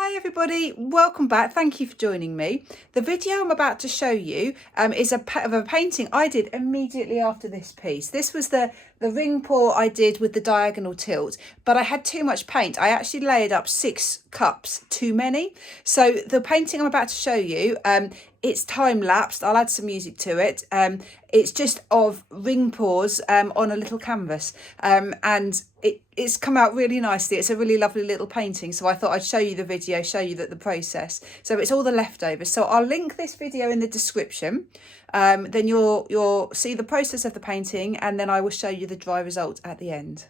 Hi everybody, welcome back. Thank you for joining me. The video I'm about to show you is of a painting I did immediately after this piece. This was the ring pour I did with the diagonal tilt, but I had too much paint. I actually layered up 6 cups too many. So the painting I'm about to show you, it's time lapsed. I'll add some music to it. It's just of ring pours on a little canvas, and it's come out really nicely. It's a really lovely little painting, so I thought I'd show you the video, show you the process. So it's all the leftovers. So I'll link this video in the description. Then you'll see the process of the painting, and then I will show you the dry result at the end.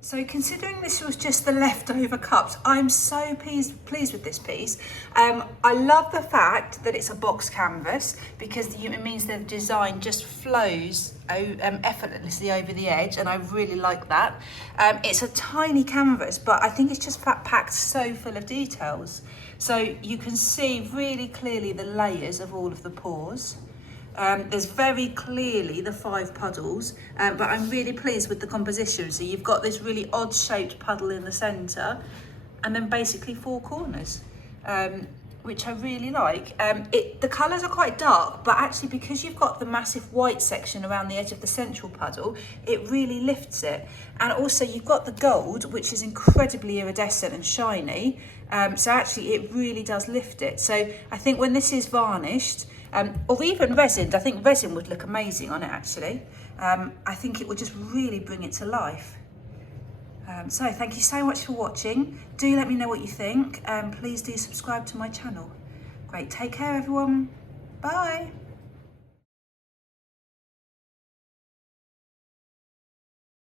So considering this was just the leftover cups, I'm so pleased with this piece. I love the fact that it's a box canvas because it means the design just flows effortlessly over the edge, and I really like that. It's a tiny canvas, but I think it's just packed so full of details. So you can see really clearly the layers of all of the pours. There's very clearly the 5 puddles, but I'm really pleased with the composition. So you've got this really odd shaped puddle in the centre, and then basically 4 corners, which I really like. The colours are quite dark, but actually because you've got the massive white section around the edge of the central puddle, it really lifts it. And also you've got the gold, which is incredibly iridescent and shiny. So actually it really does lift it. So I think when this is varnished, or even resined, I think resin would look amazing on it actually. I think it would just really bring it to life. So thank you so much for watching. Do let me know what you think, and please do subscribe to my channel. Great, take care everyone. Bye.